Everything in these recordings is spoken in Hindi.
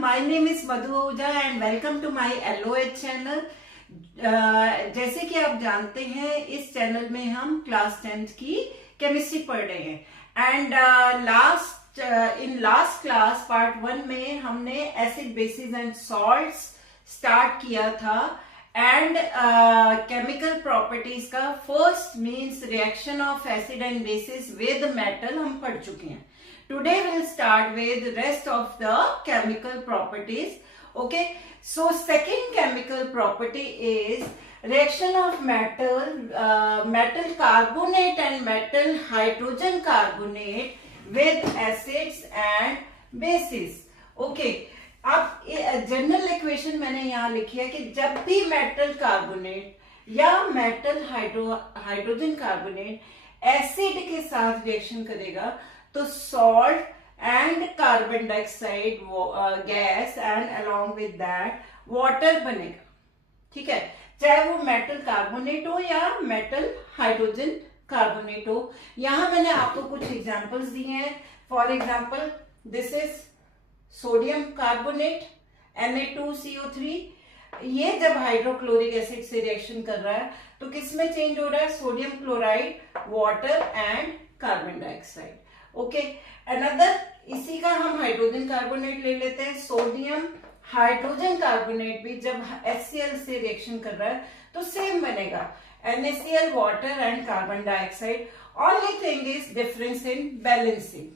my name is Madhu Ahuja and welcome to my LOH channel. जैसे कि आप जानते हैं इस चैनल में हम क्लास 10th की केमिस्ट्री पढ़ रहे हैं and in last class part 1 में हमने acid basis and salts start किया था एंड केमिकल प्रॉपर्टीज का first means reaction of acid and basis with metal हम पढ़ चुके हैं. Today we'll start with rest of the chemical properties. Okay, so second chemical property is reaction of metal carbonate and metal hydrogen carbonate with acids and bases. Okay, अब जनरल इक्वेशन मैंने यहाँ लिखी है कि जब भी मेटल कार्बोनेट या मेटल हाइड्रोजन कार्बोनेट एसिड के साथ रिएक्शन करेगा तो salt and carbon dioxide gas and along with that water बनेगा. ठीक है, चाहे वो मेटल कार्बोनेट हो या मेटल हाइड्रोजन कार्बोनेट हो. यहां मैंने आपको कुछ एग्जांपल्स दिए हैं. For example this is sodium carbonate Na2CO3. ये जब हाइड्रोक्लोरिक एसिड से रिएक्शन कर रहा है तो किस में चेंज हो रहा है? Sodium chloride, water and carbon dioxide. Okay, another इसी का हम हाइड्रोजन कार्बोनेट ले लेते हैं. सोडियम हाइड्रोजन कार्बोनेट भी जब HCl से रिएक्शन कर रहा है तो सेम बनेगा, NaCl, water and carbon dioxide. Only thing is difference in balancing.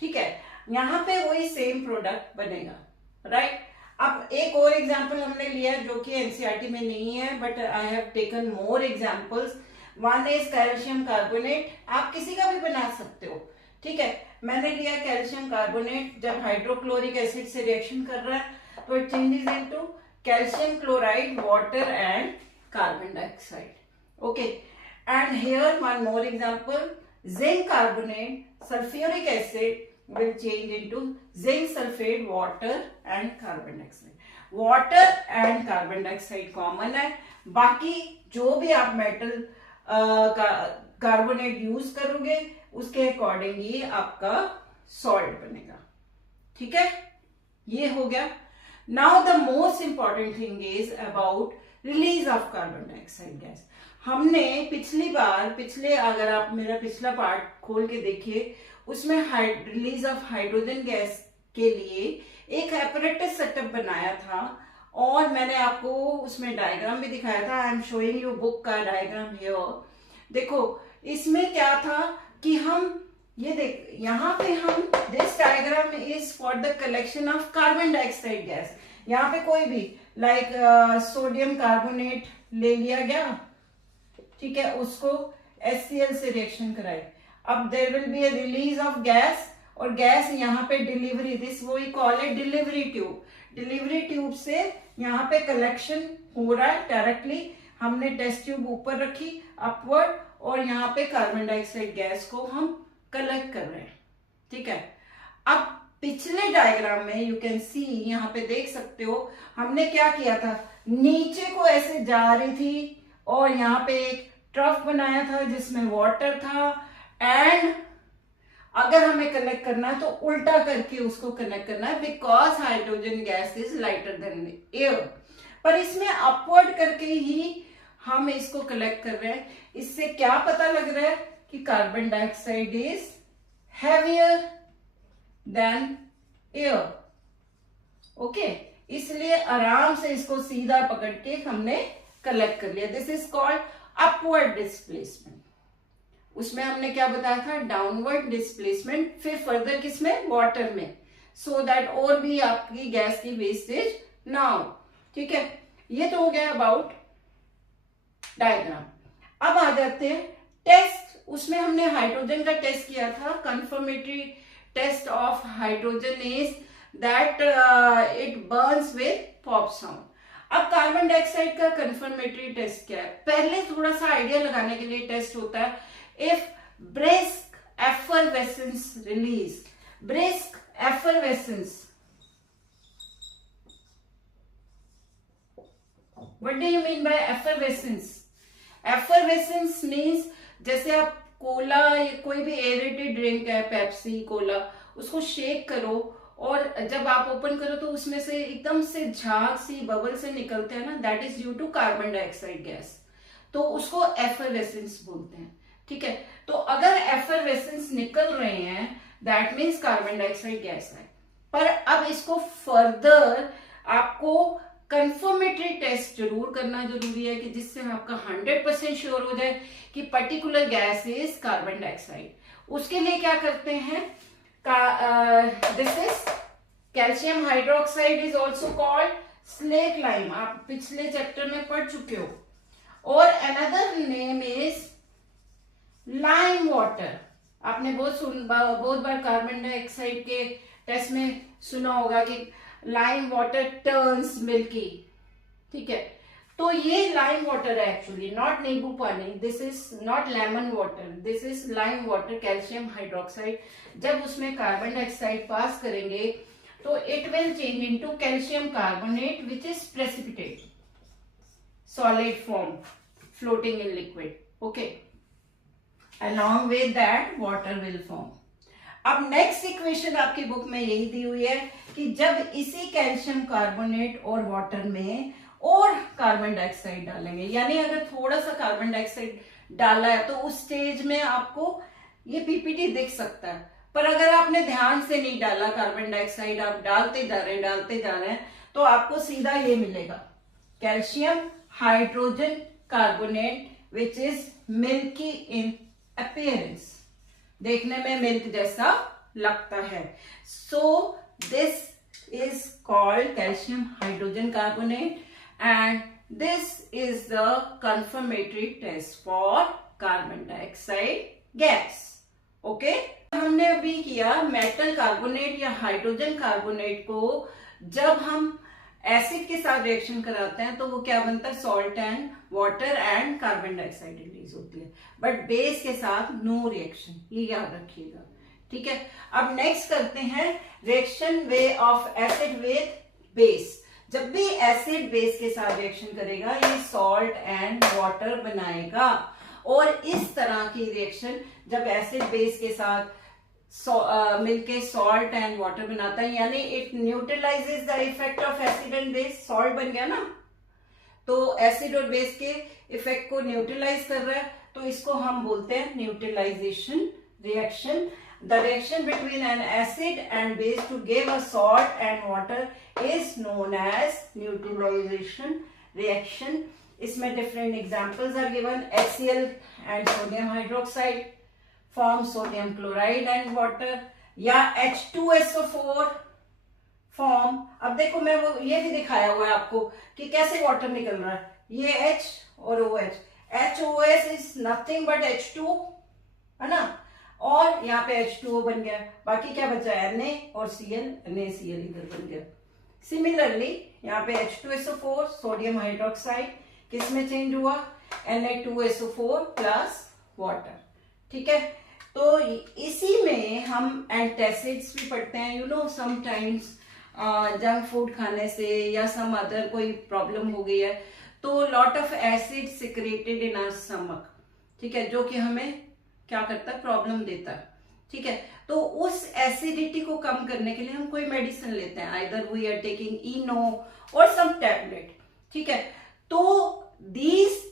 ठीक है, यहां पे वही सेम प्रोडक्ट बनेगा. राइट, अब एक और एग्जांपल हमने लिया जो कि एनसीईआरटी में नहीं है but I have taken more examples. One is calcium carbonate. आप किसी का भी बना सकते हो. ठीक है, मैंने लिया कैल्शियम कार्बोनेट जब हाइड्रोक्लोरिक एसिड से रिएक्शन कर रहा है तो it changes into calcium chloride, water and carbon dioxide. Okay, and here one more example, zinc carbonate, sulphuric acid will change into zinc sulfate, water and carbon dioxide. Water and carbon dioxide common है. बाकी जो भी आप मेटल कार्बोनेट यूज करोगे उसके अकॉर्डिंग ही आपका सॉल्ट बनेगा. ठीक है, ये हो गया. Now the most important thing is about release of carbon dioxide gas. हमने पिछले अगर आप मेरा पिछला पार्ट खोल के देखिए उसमें रिलीज ऑफ हाइड्रोजन गैस के लिए एक एपरेटस सेटअप बनाया था और मैंने आपको उसमें डायग्राम भी दिखाया था. I am showing you book का डायग्राम हियर. देखो इसमें क्या था कि हम ये देख यहाँ पे हम this diagram is for the collection of carbon dioxide gas. यहाँ पे कोई भी लाइक सोडियम कार्बोनेट ले लिया गया. ठीक है, उसको HCl से रिएक्शन कराए. अब there will be a release of gas और गैस यहाँ पे डिलीवरी, दिस वो कॉल है डिलीवरी ट्यूब. डिलीवरी ट्यूब से यहाँ पे कलेक्शन हो रहा है डायरेक्टली. हमने टेस्ट ट्यूब ऊपर रखी अपवर्ड और यहाँ पे कार्बन डाइऑक्साइड गैस को हम कलेक्ट कर रहे हैं. ठीक है, अब पिछले डायग्राम में यू कैन सी, यहाँ पे देख सकते हो हमने क्या किया था, नीचे को ऐसे जा रही थी और यहाँ पे एक ट्रफ बनाया था जिसमें वाटर था एंड अगर हमें कनेक्ट करना है तो उल्टा करके उसको कनेक्ट करना है because hydrogen gas is lighter than air. पर इसमें अपवर्ड करके ही हम इसको कलेक्ट कर रहे हैं. इससे क्या पता लग रहा है कि carbon dioxide is heavier than air. Okay, इसलिए आराम से इसको सीधा पकड़ के हमने कलेक्ट कर लिया. This is called upward displacement. उसमें हमने क्या बताया था, डाउनवर्ड डिस्प्लेसमेंट. फिर फर्दर किसमें, वाटर में, सो दैट और भी आपकी गैस की वेस्टेज ना हो. ठीक है, ये तो हो गया अबाउट डायग्राम. अब आ जाते हैं टेस्ट. उसमें हमने हाइड्रोजन का टेस्ट किया था. Confirmatory test of hydrogen is that it burns with pop sound. अब कार्बन डाइऑक्साइड का कंफर्मेटरी टेस्ट क्या है? पहले थोड़ा सा आइडिया लगाने के लिए टेस्ट होता है. If brisk effervescence release, brisk effervescence, what do you mean by effervescence? Effervescence means जैसे आप कोला या कोई भी एरेटेड ड्रिंक है, पेप्सी, कोला, उसको शेक करो और जब आप ओपन करो तो उसमें से एकदम से झाग सी बबल से निकलते हैं ना, that is due to carbon dioxide gas. तो उसको एफरवेसेंस बोलते हैं। ठीक है, तो अगर एफरवेसेंस निकल रहे हैं that means carbon dioxide gas है। पर अब इसको फर्दर आपको कंफर्मेटरी टेस्ट जरूर करना जरूरी है कि जिससे आपका 100% श्योर हो जाए कि particular gas is carbon dioxide. उसके लिए क्या करते हैं, this is calcium hydroxide is also called slate lime, आप पिछले चैप्टर में पढ़ चुके हो। और another name is lime water. आपने बहुत बार कार्बन डाइऑक्साइड के टेस्ट में सुना होगा कि लाइम वाटर टर्न्स मिल्की। ठीक है, तो ये लाइम वाटर है एक्चुअली, नॉट नींबू पानी, this is not lemon water, this is lime water, calcium hydroxide. जब उसमें कार्बन डाइऑक्साइड पास करेंगे तो it will change into calcium carbonate which is precipitate solid form floating in liquid. Okay, along with that water will form। अब नेक्स्ट इक्वेशन आपकी बुक में यही दी हुई है कि जब इसी कैल्शियम कार्बोनेट और वाटर में और कार्बन डाइऑक्साइड डालेंगे, यानी अगर थोड़ा सा कार्बन डाइऑक्साइड डाला है तो उस स्टेज में आपको ये पीपीटी दिख सकता है। पर अगर आपने ध्यान से नहीं डाला कार्बन डाइऑक्साइड, आप डालते जा रहे हैं तो आपको सीधा ये मिलेगा, calcium hydrogen carbonate which is milky in appearance, देखने में मिल्क जैसा लगता है। So this is called calcium hydrogen carbonate and this is the confirmatory test for carbon dioxide gas. Okay, हमने अभी किया मेटल कार्बोनेट या हाइड्रोजन कार्बोनेट को जब हम एसिड के साथ रिएक्शन कराते हैं तो वो क्या बनता है, salt and water and carbon dioxide release होती है। बट बेस के साथ नो रिएक्शन, ये याद रखिएगा। ठीक है, अब नेक्स्ट करते हैं reaction way of acid with base. जब भी एसिड बेस के साथ रिएक्शन करेगा ये सॉल्ट एंड वाटर बनाएगा। और इस तरह की रिएक्शन जब एसिड बेस के साथ मिलके सॉल्ट एंड वाटर बनाता है, यानी it neutralises the effect of acid and base. Salt बन गया ना, तो एसिड और बेस के इफेक्ट को न्यूट्रलाइज कर रहा है, तो इसको हम बोलते हैं neutralisation reaction. The reaction between an acid and base to give a salt and water is known as neutralisation reaction. इसमें different examples are given, HCl and sodium hydroxide form sodium chloride and water, या H2SO4 फॉर्म। अब देखो मैं वो ये भी दिखाया हुआ है आपको कि कैसे वाटर निकल रहा है, ये H और OH, HOS is nothing but H2 है ना, और यहाँ पे H2O बन गया, बाकी क्या बचा है Na और Cl, NaCl इधर बन गया। सिमिलरली यहाँ पे H2SO4 सोडियम हाइड्रोक्साइड किस में चेंज हुआ, Na2SO4 प्लस वाटर। ठीक है, तो इसी में हम एंटासिड्स भी पढ़ते हैं। You know sometimes junk food खाने से या सम अदर कोई प्रॉब्लम हो गई है तो lot of acid secreted in our stomach. ठीक है, जो कि हमें क्या करता है, प्रॉब्लम देता है। ठीक है, तो उस एसिडिटी को कम करने के लिए हम कोई मेडिसिन लेते हैं, आइदर वी आर टेकिंग इनो और सम टैबलेट। ठीक है, तो दीज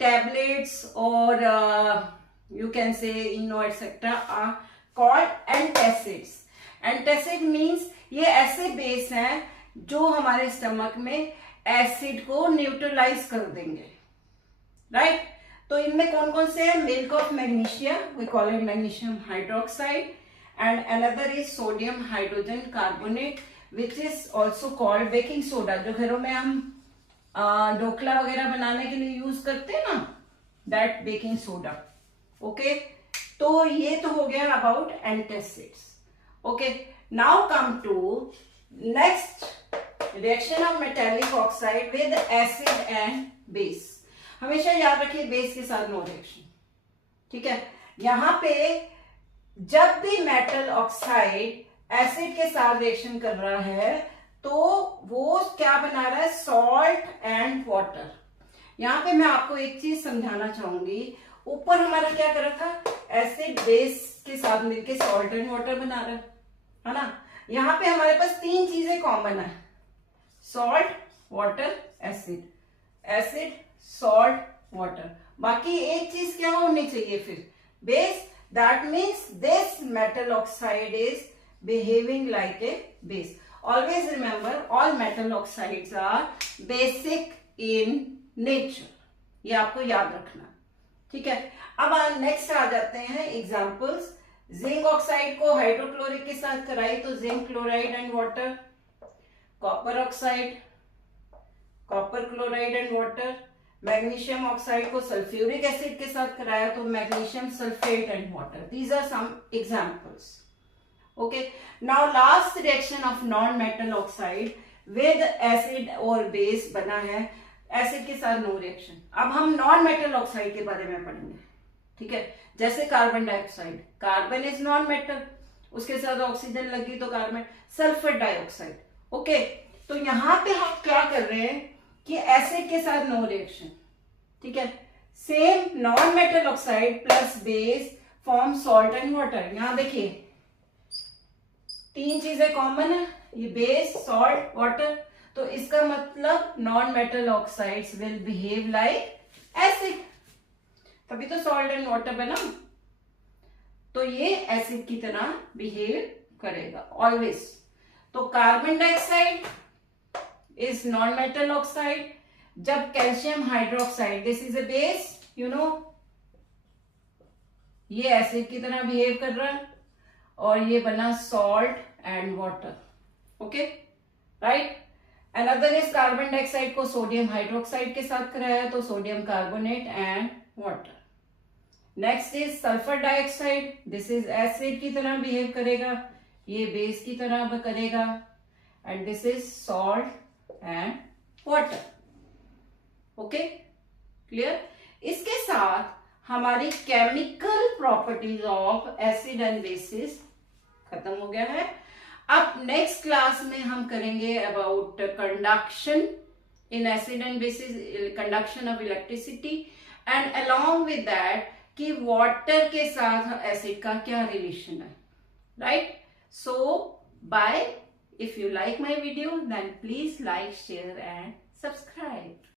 टैबलेट्स और you can say ino etc are called antacids। Antacid means ये ऐसे बेस हैं जो हमारे स्टमक में एसिड को न्यूट्रलाइज कर देंगे, राइट। तो इनमें कौन कौन से हैं, milk of magnesia, we call it magnesium hydroxide, and another is sodium hydrogen carbonate which is also called baking soda, जो घरों में हम ढोकला वगैरह बनाने के लिए यूज करते हैं ना, दैट बेकिंग सोडा। ओके, तो ये तो हो गया about antacids. Okay, now come to next reaction of metallic oxide with acid and base. हमेशा याद रखिए बेस के साथ नो रिएक्शन। ठीक है, यहां पे जब भी मेटल ऑक्साइड एसिड के साथ रिएक्शन कर रहा है तो वो क्या बना रहा है, सॉल्ट एंड वाटर। यहां पे मैं आपको एक चीज समझाना चाहूंगी, ऊपर हमारा क्या कर रहा था, एसिड बेस के साथ मिलके सॉल्ट एंड वाटर बना रहा है ना, यहाँ पे हमारे पास तीन चीजें कॉमन है, salt, water, acid, acid, salt, water. बाकी एक चीज क्या होनी चाहिए फिर, base. That means this metal oxide is behaving like a base. Always remember all metal oxides are basic in nature, ये आपको याद रखना, ठीक है। अब नेक्स्ट आ जाते हैं एग्जांपल्स। जिंक ऑक्साइड को हाइड्रोक्लोरिक के साथ कराई तो zinc chloride and water, copper oxide, copper chloride and water, magnesium oxide को सल्फ्यूरिक एसिड के साथ कराया तो magnesium sulphate and water. These are some examples. Okay, now last reaction of non metal oxide with acid और बेस बना है, एसिड के साथ नो रिएक्शन। अब हम नॉन मेटल ऑक्साइड के बारे में पढ़ेंगे, ठीक है। जैसे carbon dioxide, carbon is non metal, उसके साथ ऑक्सीजन लगी तो कार्बन, सल्फर डाइऑक्साइड। ओके, तो यहां पे हम क्या कर रहे हैं कि एसिड के साथ नो रिएक्शन, ठीक है। Same non metal oxide plus base form salt and water. यहां देखिए तीन चीजें कॉमन है, ये बेस, सॉल्ट, वाटर, तो इसका मतलब non metal oxides will behave like acid, तभी तो सॉल्ट एंड वाटर बना। तो ये एसिड की तरह बिहेव करेगा ऑलवेज। तो carbon dioxide is non metal oxide, जब calcium hydroxide, this is a base, you know, ये एसिड की तरह बिहेव कर रहा है और ये बना salt and water. Okay, right. Another is carbon dioxide को सोडियम हाइड्रोक्साइड के साथ कराया तो sodium carbonate and water. Next is sulphur dioxide, this is acid की तरह बिहेव करेगा, ये बेस की तरह करेगा, and this is salt and water. Okay, clear. इसके साथ हमारी chemical properties of acid and basis खत्म हो गया है। अब नेक्स्ट क्लास में हम करेंगे about conduction in acid and bases, conduction of electricity, and along with that कि वाटर के साथ एसिड का क्या रिलेशन है, right. So bye, if you like my video then please like, share and subscribe.